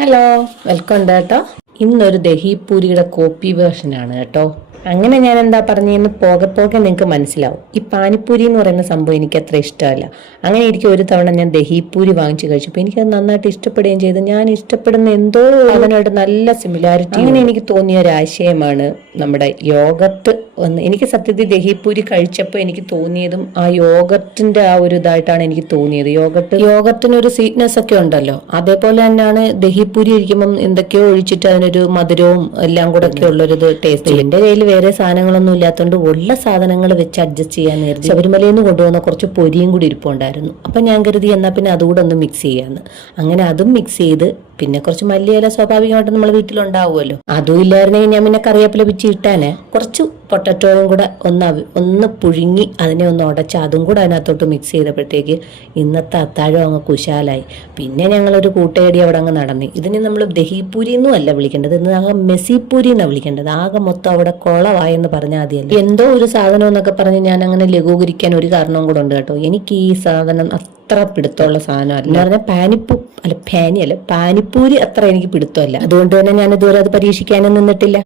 Hello, welcome കേട്ടോ. ഇന്നൊരു ദഹിപൂരിയുടെ copy വേർഷനാണ് കേട്ടോ. അങ്ങനെ ഞാൻ എന്താ പറഞ്ഞെന്ന് പോകെ പോകെ നിങ്ങൾക്ക് മനസ്സിലാവും. ഈ പാനിപ്പൂരി എന്ന് പറയുന്ന സംഭവം എനിക്ക് അത്ര ഇഷ്ടമല്ല. അങ്ങനെ എനിക്ക് ഒരു തവണ ഞാൻ ദഹിപൂരി വാങ്ങിച്ചു കഴിച്ചപ്പോൾ എനിക്കത് നന്നായിട്ട് ഇഷ്ടപ്പെടുകയും ചെയ്തു. ഞാൻ ഇഷ്ടപ്പെടുന്ന എന്തോ അതിനായിട്ട് നല്ല സിമിലാരിറ്റി. അങ്ങനെ എനിക്ക് തോന്നിയ ഒരു ആശയമാണ് നമ്മുടെ യോഗട്ട്. എനിക്ക് സത്യത്തിൽ ദഹിപൂരി കഴിച്ചപ്പോൾ എനിക്ക് തോന്നിയതും ആ യോഗട്ടിന്റെ ആ ഒരു ഇതായിട്ടാണ് എനിക്ക് തോന്നിയത്. യോഗട്ടിനൊരു സ്വീറ്റ്നെസ് ഒക്കെ ഉണ്ടല്ലോ, അതേപോലെ തന്നെയാണ് ദഹിപൂരി കഴിക്കുമ്പം എന്തൊക്കെയോ ഒഴിച്ചിട്ട് അതിനൊരു മധുരവും എല്ലാം കൂടെ ഒക്കെ ഉള്ളൊരു ടേസ്റ്റ്. എന്റെ കയ്യിൽ വേറെ സാധനങ്ങളൊന്നും ഇല്ലാത്തതുകൊണ്ട് ഉള്ള സാധനങ്ങൾ വെച്ച് അഡ്ജസ്റ്റ് ചെയ്യാൻ നേരത്തെ ശബരിമലയിൽ നിന്ന് കൊണ്ടുവന്ന കുറച്ച് പൊരിയും കൂടി ഇരിപ്പുണ്ടായിരുന്നു. അപ്പൊ ഞാൻ കരുതി എന്നാൽ പിന്നെ അതുകൂടെ ഒന്ന് മിക്സ് ചെയ്യാന്ന്. അങ്ങനെ അതും മിക്സ് ചെയ്ത് പിന്നെ കുറച്ച് മല്ലിയില സ്വാഭാവികമായിട്ട് നമ്മൾ വീട്ടിലുണ്ടാവുമല്ലോ, അതും ഇല്ലായിരുന്നെങ്കിൽ ഞാൻ പിന്നെ കറിവേപ്പില പിച്ചി ഇട്ടാനെ കുറച്ച് പൊട്ടറ്റോയും കൂടെ ഒന്ന് പുഴുങ്ങി അതിനെ ഒന്ന് ഉടച്ച് അതും കൂടെ അതിനകത്തോട്ട് മിക്സ് ചെയ്തപ്പോഴത്തേക്ക് ഇന്നത്തെ അത്താഴം അങ്ങ് കുശാലായി. പിന്നെ ഞങ്ങളൊരു കൂട്ടയടി അവിടെ അങ്ങ് നടന്നു. ഇതിന് നമ്മൾ ദഹിപൂരി എന്നും അല്ല വിളിക്കേണ്ടത്, ഇന്ന് ആകെ മെസ്സിപ്പൂരി എന്നാണ് വിളിക്കേണ്ടത്. ആകെ മൊത്തം അവിടെ കൊളവായെന്ന് പറഞ്ഞാൽ മതിയല്ലോ. എന്തോ ഒരു സാധനം എന്നൊക്കെ പറഞ്ഞ് ഞാൻ അങ്ങനെ ലഘൂകരിക്കാൻ ഒരു കാരണവും കൂടെ ഉണ്ട് കേട്ടോ. എനിക്ക് ഈ സാധനം അത്ര പിടുത്തമുള്ള സാധനമല്ല. എന്ന് പറഞ്ഞാൽ പാനിപ്പൂരി അത്ര എനിക്ക് പിടുത്തമല്ല. അതുകൊണ്ട് തന്നെ ഞാൻ ഇതുവരെ അത് പരീക്ഷിക്കാനും നിന്നിട്ടില്ല.